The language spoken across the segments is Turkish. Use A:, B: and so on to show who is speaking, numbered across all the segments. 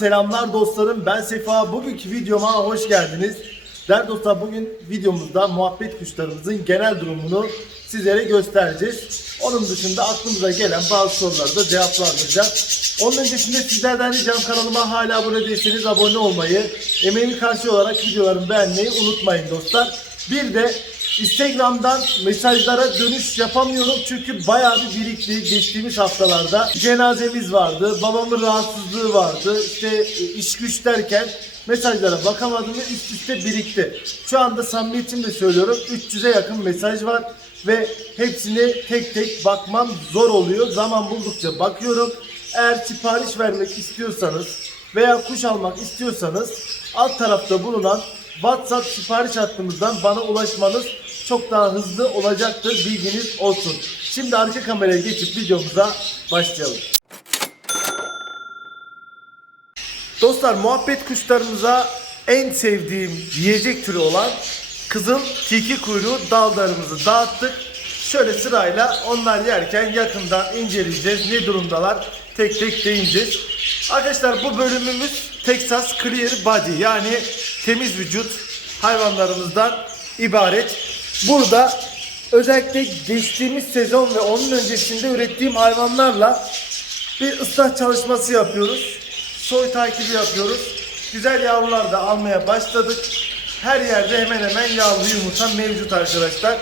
A: selamlar dostlarım. Ben Sefa. Bugünkü videoma hoş geldiniz. Değerli dostlar bugün videomuzda muhabbet kuşlarımızın genel durumunu sizlere göstereceğiz. Onun dışında aklımıza gelen bazı soruları da cevaplandıracağız. Onun öncesinde sizlerden ricam kanalıma hala abone değilseniz abone olmayı, emeğimi karşı olarak videolarımı beğenmeyi unutmayın dostlar. Bir de Instagram'dan mesajlara dönüş yapamıyorum çünkü bayağı bir birikti geçtiğimiz haftalarda. Cenazemiz vardı, babamın rahatsızlığı vardı, işte e, iş güç derken mesajlara bakamadım ve üst üste birikti. Şu anda samimiyetimle söylüyorum 300'e yakın mesaj var ve hepsini tek tek bakmam zor oluyor. Zaman buldukça bakıyorum. Eğer sipariş vermek istiyorsanız veya kuş almak istiyorsanız alt tarafta bulunan WhatsApp sipariş hattımızdan bana ulaşmanız çok daha hızlı olacaktır. Bilginiz olsun. Şimdi arka kameraya geçip videomuza başlayalım. Dostlar muhabbet kuşlarımıza en sevdiğim yiyecek türü olan kızıl tilki kuyruğu daldarımızı dağıttık. Şöyle sırayla onlar yerken yakından inceleyeceğiz. Ne durumdalar tek tek değineceğiz. Arkadaşlar bu bölümümüz Texas Clear Body yani temiz vücut hayvanlarımızdan ibaret. Burada özellikle geçtiğimiz sezon ve onun öncesinde ürettiğim hayvanlarla bir ıslah çalışması yapıyoruz. Soy takibi yapıyoruz. Güzel yavrular da almaya başladık. Her yerde hemen hemen yavru yumurta mevcut arkadaşlar.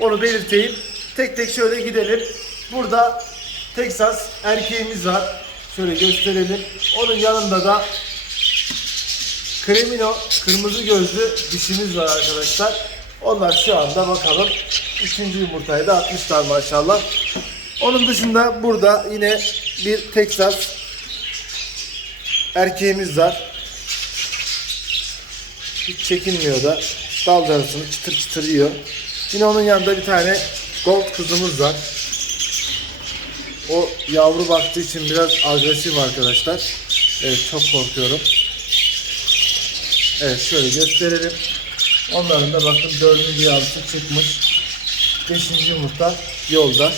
A: Onu belirteyim. Tek tek şöyle gidelim. Burada Texas erkeğimiz var. Şöyle gösterelim. Onun yanında da Kremino kırmızı gözlü dişimiz var arkadaşlar. Onlar şu anda bakalım. Üçüncü yumurtayı da atmışlar maşallah. Onun dışında burada yine bir Texas erkeğimiz var. Hiç çekinmiyor da. Dalgarısını çıtır çıtır yiyor. Yine onun yanında bir tane gold kızımız var. O yavru baktığı için biraz agresif arkadaşlar. Evet çok korkuyorum. Evet şöyle gösterelim. Onların da bakın dördüncü yavrusu çıkmış. Beşinci yumurta yolda.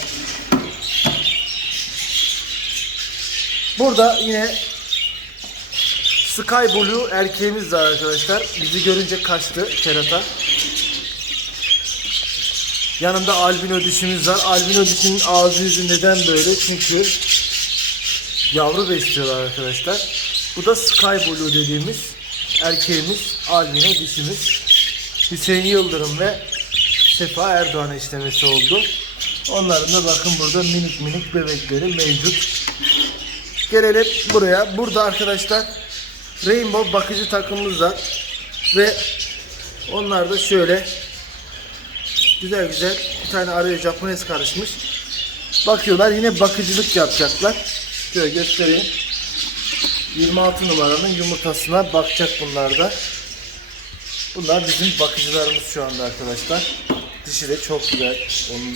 A: Burada yine Sky Blue erkeğimiz var arkadaşlar. Bizi görünce kaçtı kerata. Yanında albino dişimiz var. Albino dişinin ağzı yüzü neden böyle? Çünkü yavru besliyorlar arkadaşlar. Bu da Sky Blue dediğimiz erkeğimiz, albino dişimiz. Hüseyin Yıldırım ve Sefa Erdoğan işlemesi oldu. Onların da bakın burada minik minik bebekleri mevcut. Gelelim buraya. Burada arkadaşlar Rainbow bakıcı takımımız var. Ve onlar da şöyle güzel güzel bir tane araya Japones karışmış. Bakıyorlar yine bakıcılık yapacaklar. Şöyle göstereyim. 26 numaranın yumurtasına bakacak bunlar da. Bunlar bizim bakıcılarımız şu anda arkadaşlar. Dişi de çok güzel. Onu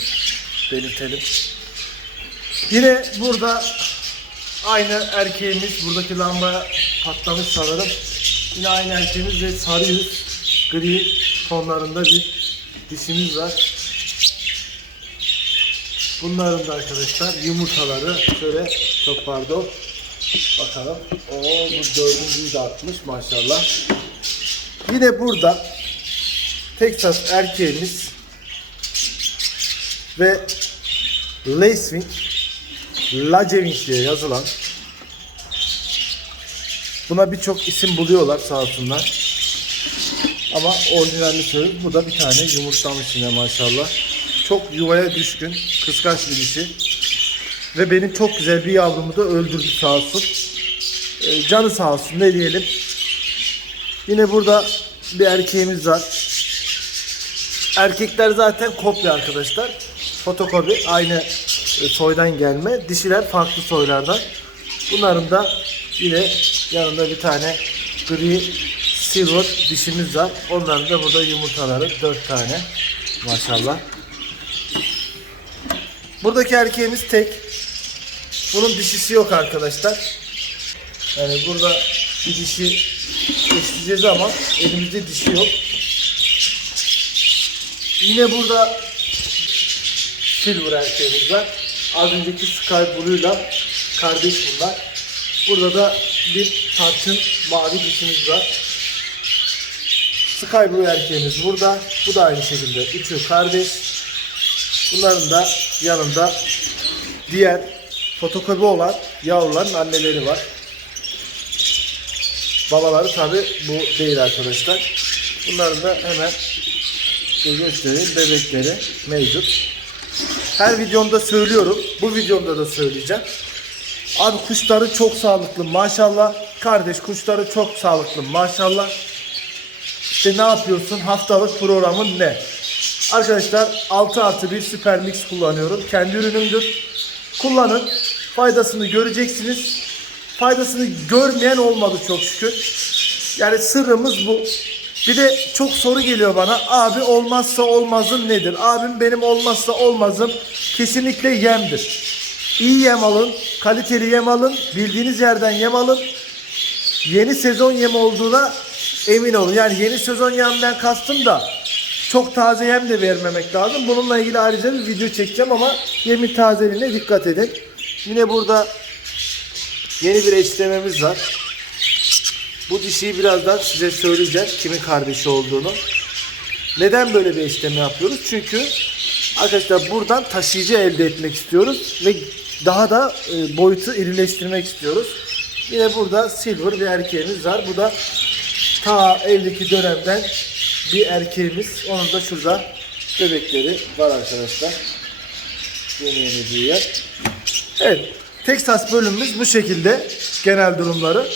A: belirtelim. Yine burada aynı erkeğimiz. Buradaki lamba patlamış sanırım. Yine aynı erkeğimiz ve sarı yüz gri tonlarında bir dişimiz var. Bunların da arkadaşlar yumurtaları şöyle çok pardon. Bakalım. Oo bu dördüncüyü de atmış maşallah. Yine burada Texas erkeğimiz ve Lacewing Lacewing diye yazılan buna birçok isim buluyorlar sağ. Ama orijinalini söylüyorum. Bu da bir tane yumurtlamış yine maşallah. Çok yuvaya düşkün, kıskanç bir dişi. Ve benim çok güzel bir yavrumu da öldürdü sağ olsun. Ee, canı sağ olsun ne diyelim. Yine burada bir erkeğimiz var. Erkekler zaten kopya arkadaşlar. Fotokopi aynı e, soydan gelme. Dişiler farklı soylardan. Bunların da yine yanında bir tane gri silver dişimiz var. Onların da burada yumurtaları 4 tane. Maşallah. Buradaki erkeğimiz tek. Bunun dişisi yok arkadaşlar. Yani burada bir dişi eşleyeceğiz ama elimizde dişi yok. Yine burada silver erkeğimiz var. Az önceki Sky Blue'yla kardeş bunlar. Burada da bir tarçın mavi dişimiz var. Sky Blue erkeğimiz burada. Bu da aynı şekilde. Üçü kardeş. Bunların da yanında diğer fotokopi olan yavruların anneleri var. Babaları tabi bu değil arkadaşlar. Bunların da hemen göstereyim. Bebekleri mevcut. Her videomda söylüyorum. Bu videomda da söyleyeceğim. Abi kuşları çok sağlıklı maşallah. Kardeş kuşları çok sağlıklı maşallah. İşte ne yapıyorsun? Haftalık programın ne? Arkadaşlar 6 artı 1 süper mix kullanıyorum. Kendi ürünümdür. Kullanın. Faydasını göreceksiniz. Faydasını görmeyen olmadı çok şükür. Yani sırrımız bu. Bir de çok soru geliyor bana. Abi olmazsa olmazın nedir? Abim benim olmazsa olmazım kesinlikle yemdir. İyi yem alın, kaliteli yem alın, bildiğiniz yerden yem alın. Yeni sezon yemi olduğuna emin olun. Yani yeni sezon yemden kastım da çok taze yem de vermemek lazım. Bununla ilgili ayrıca bir video çekeceğim ama yemin tazeliğine dikkat edin. Yine burada yeni bir eşlememiz var. Bu dişiyi birazdan size söyleyeceğim kimin kardeşi olduğunu. Neden böyle bir eşleme yapıyoruz? Çünkü arkadaşlar buradan taşıyıcı elde etmek istiyoruz ve daha da e, boyutu irileştirmek istiyoruz. Yine burada silver bir erkeğimiz var. Bu da ta evdeki dönemden bir erkeğimiz. Onun da şurada bebekleri var arkadaşlar. Yeni yeni büyüyen. Evet. Texas bölümümüz bu şekilde genel durumları.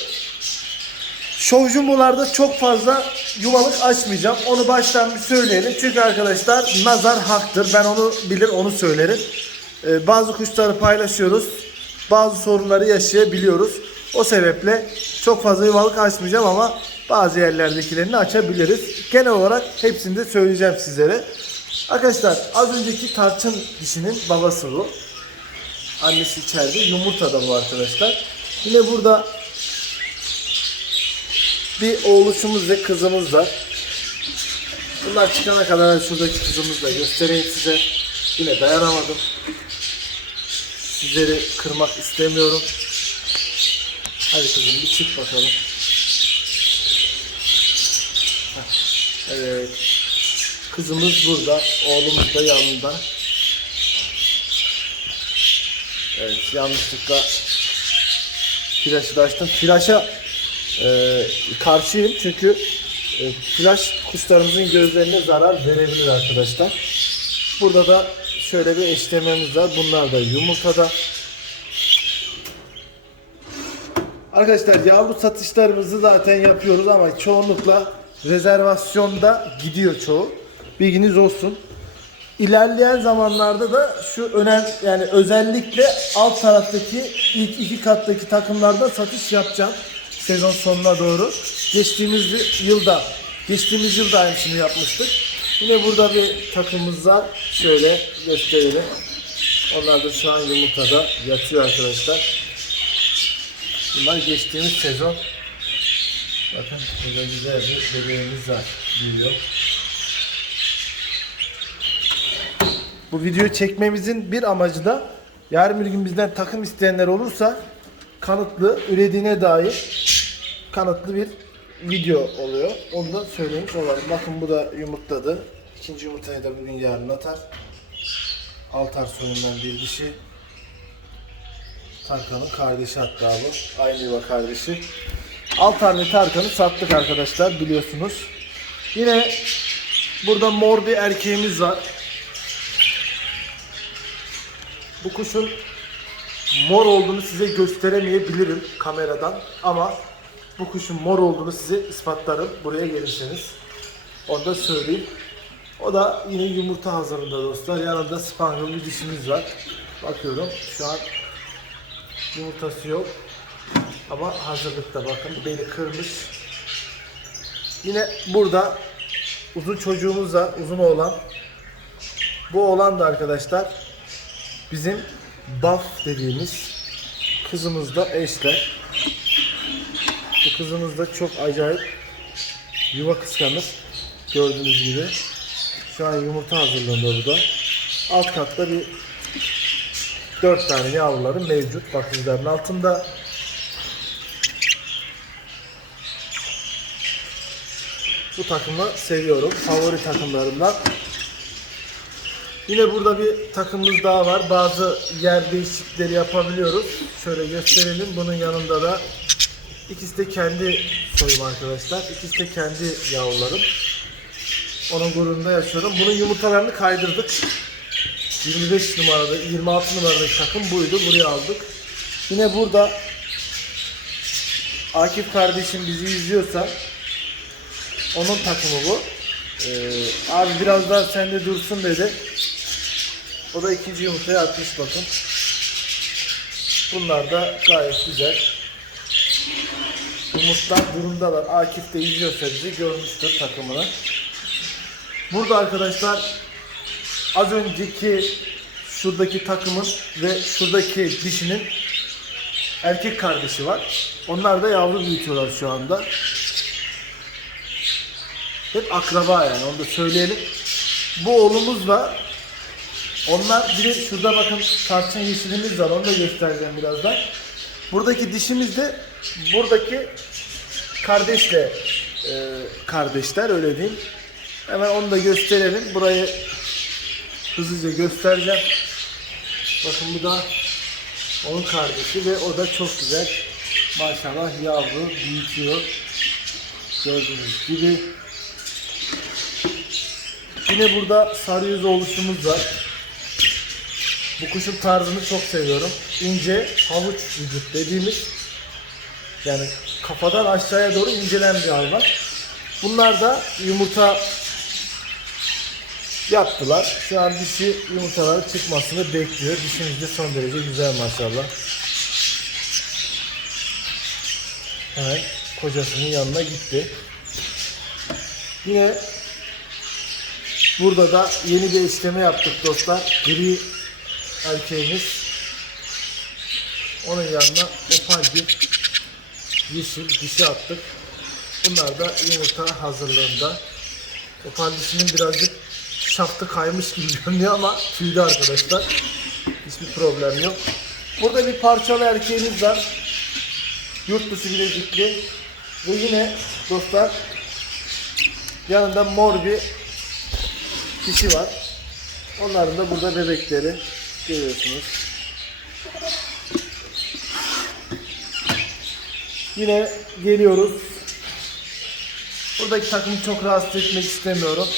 A: Jumbolarda çok fazla yuvalık açmayacağım. Onu baştan bir söyleyelim. Çünkü arkadaşlar nazar haktır. Ben onu bilir onu söylerim. Ee, bazı kuşları paylaşıyoruz. Bazı sorunları yaşayabiliyoruz. O sebeple çok fazla yuvalık açmayacağım ama bazı yerlerdekilerini açabiliriz. Genel olarak hepsini de söyleyeceğim sizlere. Arkadaşlar az önceki tarçın dişinin babası bu. Annesi içeride. Yumurta da bu arkadaşlar. Yine burada bir oğluşumuz ve kızımız var. Bunlar çıkana kadar şuradaki kızımızı da göstereyim size. Yine dayanamadım. Sizleri kırmak istemiyorum. Hadi kızım bir çık bakalım. Evet. Kızımız burada. Oğlumuz da yanında. Evet yanlışlıkla flaşı da açtım. Flaşa e, karşıyım çünkü e, flaş kuşlarımızın gözlerine zarar verebilir arkadaşlar. Burada da şöyle bir eşlememiz var. Bunlar da yumurtada. Arkadaşlar yavru satışlarımızı zaten yapıyoruz ama çoğunlukla rezervasyonda gidiyor çoğu. Bilginiz olsun. İlerleyen zamanlarda da şu önem yani özellikle alt taraftaki ilk iki kattaki takımlarda satış yapacağım sezon sonuna doğru. Geçtiğimiz yılda geçtiğimiz yılda aynısını yapmıştık. Yine burada bir takımımız var. Şöyle gösterelim. Onlar da şu an yumurtada yatıyor arkadaşlar. Bunlar geçtiğimiz sezon. Bakın burada güzel bir bebeğimiz var. Büyüyor. Bu videoyu çekmemizin bir amacı da yarın bir gün bizden takım isteyenler olursa kanıtlı ürediğine dair kanıtlı bir video oluyor. Onu da söylemiş olalım. Bakın bu da yumurtladı. İkinci yumurtayı da bugün yarın atar. Altar soyundan bir dişi. Tarkan'ın kardeşi hatta bu. Aynı yuva kardeşi. Altar ve Tarkan'ı sattık arkadaşlar biliyorsunuz. Yine burada mor bir erkeğimiz var. Bu kuşun mor olduğunu size gösteremeyebilirim kameradan ama bu kuşun mor olduğunu size ispatlarım buraya gelirseniz. Onu da söyleyeyim. O da yine yumurta hazırlığında dostlar. Yanında spangol bir dişimiz var. Bakıyorum şu an yumurtası yok. Ama hazırlıkta bakın beni kırmış. Yine burada uzun çocuğumuz var. Uzun oğlan. Bu oğlan da arkadaşlar Bizim buff dediğimiz kızımız da eşler. Bu kızımız da çok acayip yuva kıskanır. Gördüğünüz gibi. Şu an yumurta hazırlığında bu da. Alt katta bir 4 tane yavruları mevcut bakıcıların altında. Bu takımı seviyorum. Favori takımlarımdan Yine burada bir takımımız daha var. Bazı yer değişiklikleri yapabiliyoruz. Şöyle gösterelim. Bunun yanında da ikisi de kendi soyum arkadaşlar. İkisi de kendi yavrularım. Onun gururunda yaşıyorum. Bunun yumurtalarını kaydırdık. 25 numarada, 26 numaradaki takım buydu. Buraya aldık. Yine burada Akif kardeşim bizi izliyorsa onun takımı bu. Ee, abi biraz daha sende dursun dedi. O da ikinci yumurtayı atmış bakın. Bunlar da gayet güzel. Yumurtlar durumdalar. Akif de izliyorsa bizi görmüştür takımını. Burada arkadaşlar az önceki şuradaki takımın ve şuradaki dişinin erkek kardeşi var. Onlar da yavru büyütüyorlar şu anda. Hep akraba yani onu da söyleyelim. Bu oğlumuzla onlar bir de şurada bakın tarçın yeşilimiz var onu da göstereceğim birazdan. Buradaki dişimiz de buradaki kardeşle e, kardeşler öyle diyeyim. Hemen onu da gösterelim. Burayı hızlıca göstereceğim. Bakın bu da onun kardeşi ve o da çok güzel. Maşallah yavru büyütüyor. Gördüğünüz gibi. Yine burada sarı yüz oluşumuz var. Bu kuşun tarzını çok seviyorum. İnce havuç vücut dediğimiz yani kafadan aşağıya doğru incelen bir hayvan. Bunlar da yumurta yaptılar. Şu an dişi yumurtaları çıkmasını bekliyor. Dişimiz de son derece güzel maşallah. Hemen kocasının yanına gitti. Yine burada da yeni bir işleme yaptık dostlar. Gri erkeğimiz. Onun yanına opal bir yeşil dişi attık. Bunlar da yumurta hazırlığında. Opal dişinin birazcık şaftı kaymış gibi görünüyor ama tüylü arkadaşlar. Hiçbir problem yok. Burada bir parçalı erkeğimiz var. Yurt dışı bilezikli. Ve yine dostlar yanında mor bir dişi var. Onların da burada bebekleri görüyorsunuz. Yine geliyoruz. Buradaki takımı çok rahatsız etmek istemiyorum.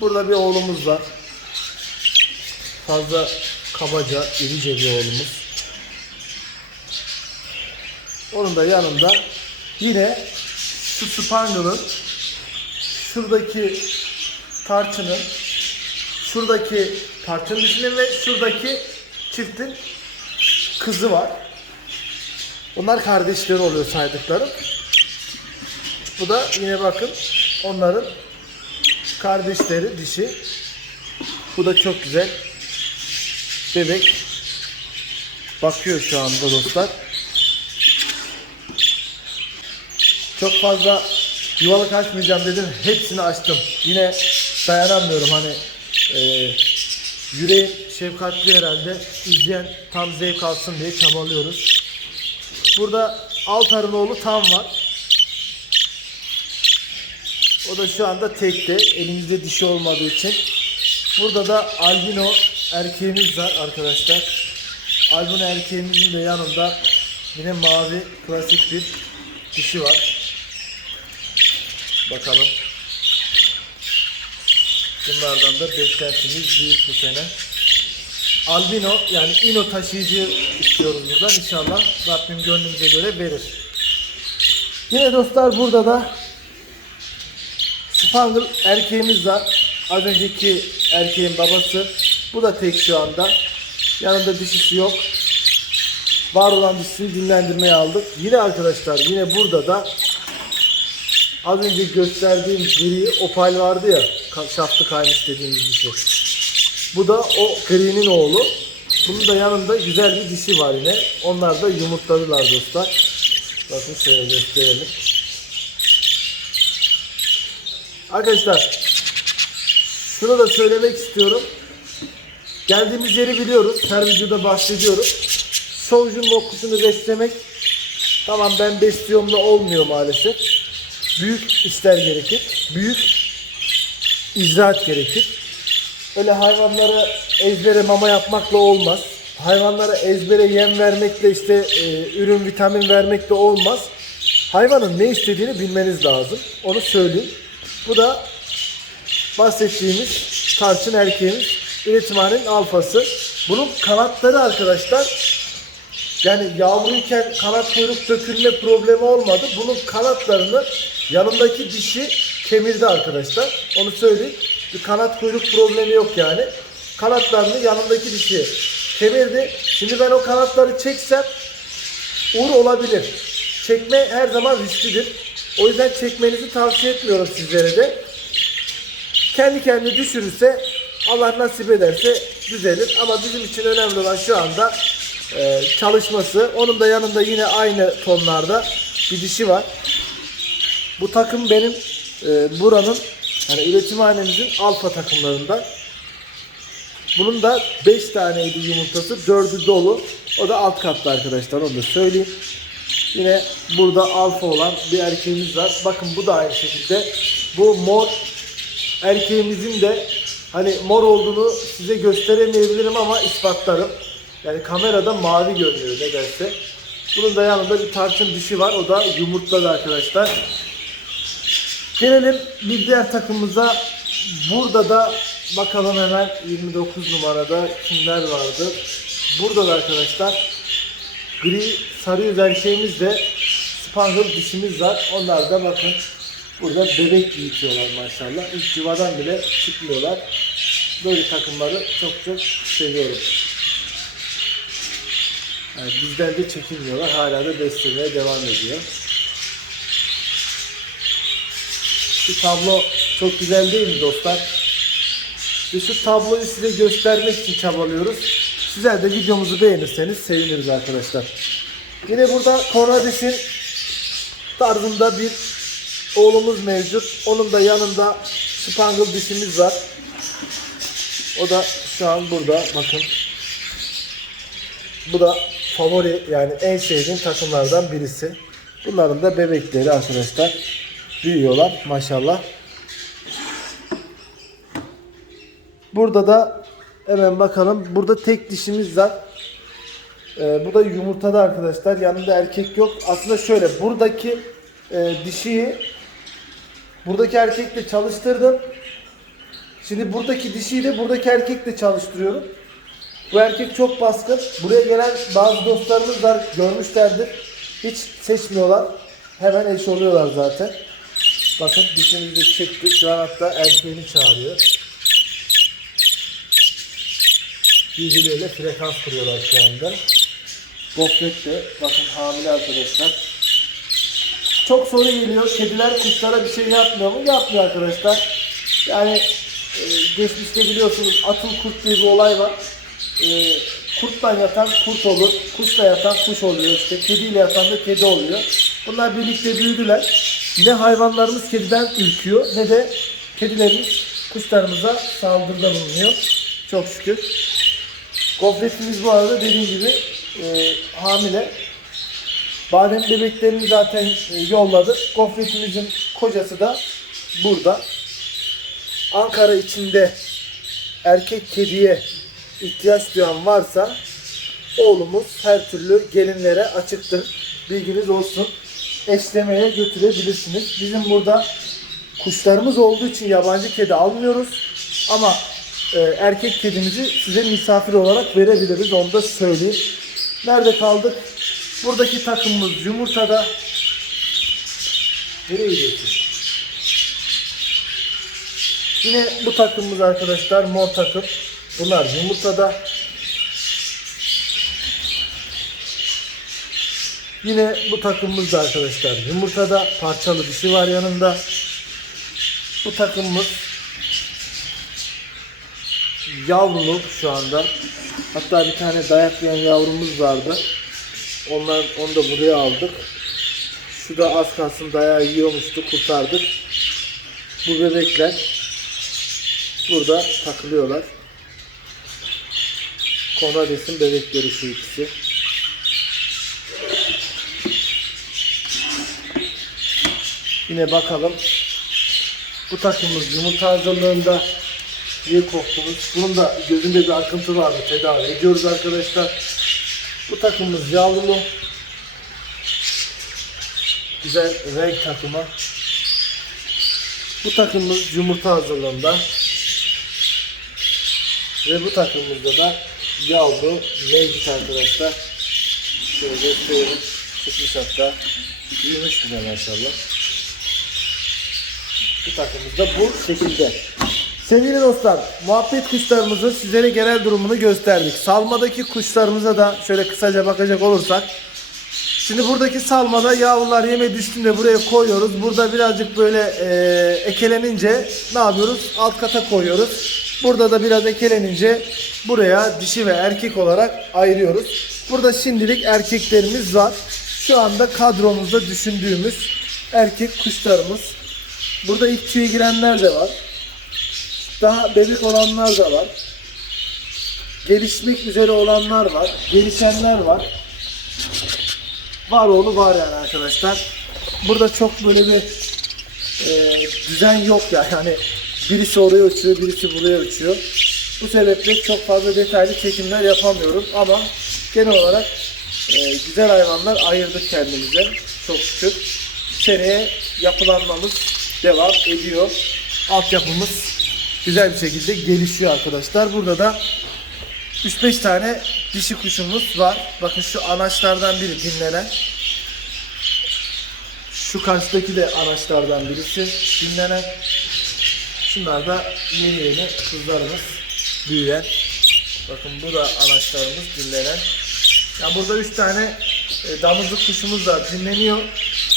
A: Burada bir oğlumuz var. Fazla kabaca, irice bir oğlumuz. Onun da yanında yine şu Spaniel'ın şuradaki tarçının şuradaki tarçın dişinin ve şuradaki çiftin kızı var. Bunlar kardeşleri oluyor saydıklarım. Bu da yine bakın onların kardeşleri dişi. Bu da çok güzel. Bebek. Bakıyor şu anda dostlar. Çok fazla yuvalık açmayacağım dedim. Hepsini açtım. Yine dayanamıyorum hani e, yüreğim şefkatli herhalde. İzleyen tam zevk alsın diye çabalıyoruz. Burada Altar'ın oğlu Tam var. O da şu anda tekte. Elimizde dişi olmadığı için. Burada da albino erkeğimiz var arkadaşlar. Albino erkeğimizin de yanında yine mavi klasik bir dişi var. Bakalım. Bunlardan da beklentimiz büyük bu sene. Albino yani ino taşıyıcı istiyoruz buradan. İnşallah Rabbim gönlümüze göre verir. Yine dostlar burada da Spangle erkeğimiz var. Az önceki erkeğin babası. Bu da tek şu anda. Yanında dişisi yok. Var olan dişisini dinlendirmeye aldık. Yine arkadaşlar yine burada da az önce gösterdiğim gri opal vardı ya. Şaftı kaymış dediğimiz dişi. Bu da o gri'nin oğlu. Bunun da yanında güzel bir dişi var yine. Onlar da yumurtladılar dostlar. Bakın şöyle gösterelim. Arkadaşlar şunu da söylemek istiyorum. Geldiğimiz yeri biliyoruz. Her videoda bahsediyorum. Soğucun kuşunu beslemek tamam ben besliyorum da olmuyor maalesef. büyük işler gerekir. Büyük icraat gerekir. Öyle hayvanlara ezbere mama yapmakla olmaz. Hayvanlara ezbere yem vermekle işte e, ürün vitamin vermekle olmaz. Hayvanın ne istediğini bilmeniz lazım. Onu söyleyeyim. Bu da bahsettiğimiz tarçın erkeğimiz üretimhanenin alfası. Bunun kanatları arkadaşlar yani yavruyken kanat kuyruk dökülme problemi olmadı. Bunun kanatlarını yanındaki dişi kemirdi arkadaşlar. Onu söyleyeyim. Bir kanat kuyruk problemi yok yani. Kanatlarını yanındaki dişi kemirdi. Şimdi ben o kanatları çeksem uğur olabilir. Çekme her zaman risklidir. O yüzden çekmenizi tavsiye etmiyorum sizlere de. Kendi kendine düşürürse Allah nasip ederse düzelir. Ama bizim için önemli olan şu anda e, çalışması. Onun da yanında yine aynı tonlarda bir dişi var. Bu takım benim e, buranın yani üretimhanemizin alfa takımlarından. Bunun da 5 taneydi yumurtası. 4'ü dolu. O da alt katta arkadaşlar. Onu da söyleyeyim. Yine burada alfa olan bir erkeğimiz var. Bakın bu da aynı şekilde. Bu mor erkeğimizin de hani mor olduğunu size gösteremeyebilirim ama ispatlarım. Yani kamerada mavi görünüyor nedense. Bunun da yanında bir tarçın dişi var. O da yumurtladı arkadaşlar. Gelelim bir diğer takımımıza. Burada da bakalım hemen 29 numarada kimler vardı. Burada da arkadaşlar gri sarı yüz erkeğimiz de spangle dişimiz var. Onlar da bakın burada bebek büyütüyorlar maşallah. İlk yuvadan bile çıkmıyorlar. Böyle takımları çok çok seviyorum. Yani bizden de çekinmiyorlar. Hala da beslemeye devam ediyor. Şu tablo çok güzel değil mi dostlar? Ve şu tabloyu size göstermek için çabalıyoruz. Sizler de videomuzu beğenirseniz seviniriz arkadaşlar. Yine burada Konradis'in tarzında bir oğlumuz mevcut. Onun da yanında Spangle dişimiz var. O da şu an burada bakın. Bu da favori yani en sevdiğim takımlardan birisi. Bunların da bebekleri arkadaşlar. Büyüyorlar maşallah. Burada da hemen bakalım. Burada tek dişimiz var. Ee, bu da yumurtada arkadaşlar. Yanında erkek yok. Aslında şöyle buradaki e, dişiyi buradaki erkekle çalıştırdım. Şimdi buradaki dişiyi de buradaki erkekle çalıştırıyorum. Bu erkek çok baskın. Buraya gelen bazı dostlarımız var. Görmüşlerdir. Hiç seçmiyorlar. Hemen eş oluyorlar zaten. Bakın dişimizi de çekti. Şu an hatta erkeğini çağırıyor. Birbirleriyle frekans kuruyorlar şu anda. Gofret de bakın hamile arkadaşlar. Çok soru geliyor. Kediler kuşlara bir şey yapmıyor mu? Yapmıyor arkadaşlar. Yani e, geçmişte biliyorsunuz atıl kurt diye bir olay var. E, kurtla yatan kurt olur. Kuşla yatan kuş oluyor. İşte kediyle yatan da kedi oluyor. Bunlar birlikte büyüdüler. Ne hayvanlarımız kediden ürküyor ne de kedilerimiz kuşlarımıza saldırıda bulunuyor. Çok şükür. Gofretimiz bu arada dediğim gibi e, hamile. Badem bebeklerini zaten e, yolladık. Gofretimizin kocası da burada. Ankara içinde erkek kediye ihtiyaç duyan varsa oğlumuz her türlü gelinlere açıktır. Bilginiz olsun. Eşlemeye götürebilirsiniz. Bizim burada kuşlarımız olduğu için yabancı kedi almıyoruz. Ama e, erkek kedimizi size misafir olarak verebiliriz. Onu da söyleyeyim. Nerede kaldık? Buradaki takımımız yumurtada. Nereye gidiyorsun? Yine bu takımımız arkadaşlar mor takım. Bunlar yumurtada. Yine bu takımımız da arkadaşlar yumurtada parçalı dişi var yanında. Bu takımımız yavrulu şu anda. Hatta bir tane dayaklayan yavrumuz vardı. Onlar, onu da buraya aldık. Şu da az kalsın dayağı yiyormuştu. Kurtardık. Bu bebekler burada takılıyorlar. Konrades'in bebekleri şu ikisi. Yine bakalım. Bu takımımız yumurta hazırlığında diye korktunuz. Bunun da gözünde bir akıntı vardı. Tedavi ediyoruz arkadaşlar. Bu takımımız yavrulu. Güzel renk takımı. Bu takımımız yumurta hazırlığında. Ve bu takımımızda da yavru mevcut arkadaşlar. Şöyle gösterelim. Çıkmış hatta. Büyümüş bile maşallah. Bu takımımız da bu şekilde. Sevgili dostlar, muhabbet kuşlarımızın sizlere genel durumunu gösterdik. Salmadaki kuşlarımıza da şöyle kısaca bakacak olursak. Şimdi buradaki salmada yavrular yeme düştüğünde buraya koyuyoruz. Burada birazcık böyle e, ekelenince ne yapıyoruz? Alt kata koyuyoruz. Burada da biraz ekelenince buraya dişi ve erkek olarak ayırıyoruz. Burada şimdilik erkeklerimiz var. Şu anda kadromuzda düşündüğümüz erkek kuşlarımız. Burada ilk tüye girenler de var. Daha bebek olanlar da var. Gelişmek üzere olanlar var. Gelişenler var. Var oğlu var yani arkadaşlar. Burada çok böyle bir e, düzen yok ya. Yani birisi oraya uçuyor, birisi buraya uçuyor. Bu sebeple çok fazla detaylı çekimler yapamıyorum ama genel olarak e, güzel hayvanlar ayırdık kendimize. Çok şükür. Seneye yapılanmamız devam ediyor. Altyapımız güzel bir şekilde gelişiyor arkadaşlar. Burada da 3-5 tane dişi kuşumuz var. Bakın şu anaçlardan biri dinlenen. Şu karşıdaki de anaçlardan birisi dinlenen. Şunlar da yeni yeni kızlarımız büyüyen. Bakın bu da anaçlarımız dinlenen. Yani burada 3 tane e, damızlık kuşumuz var dinleniyor.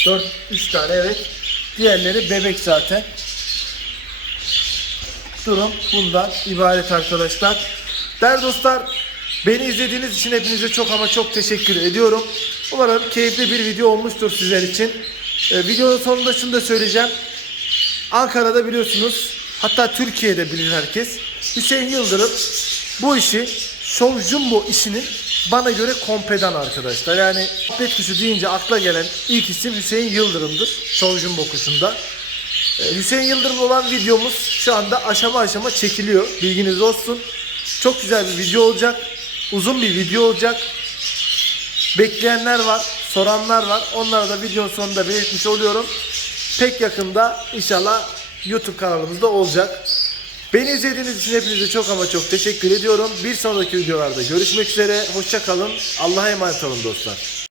A: 4 3 tane evet. Diğerleri bebek zaten. Durum bundan ibaret arkadaşlar. Değerli dostlar beni izlediğiniz için hepinize çok ama çok teşekkür ediyorum. Umarım keyifli bir video olmuştur sizler için. Ee, videonun sonunda şunu da söyleyeceğim. Ankara'da biliyorsunuz hatta Türkiye'de bilir herkes. Hüseyin Yıldırım bu işi Show Jumbo işinin bana göre kompedan arkadaşlar. Yani muhabbet kuşu deyince akla gelen ilk isim Hüseyin Yıldırım'dır. Show Jumbo kuşunda. Ee, Hüseyin Yıldırım'la olan videomuz şu anda aşama aşama çekiliyor. Bilginiz olsun. Çok güzel bir video olacak. Uzun bir video olacak. Bekleyenler var, soranlar var. Onlara da videonun sonunda belirtmiş oluyorum. Pek yakında inşallah YouTube kanalımızda olacak. Beni izlediğiniz için hepinize çok ama çok teşekkür ediyorum. Bir sonraki videolarda görüşmek üzere. Hoşça kalın. Allah'a emanet olun dostlar.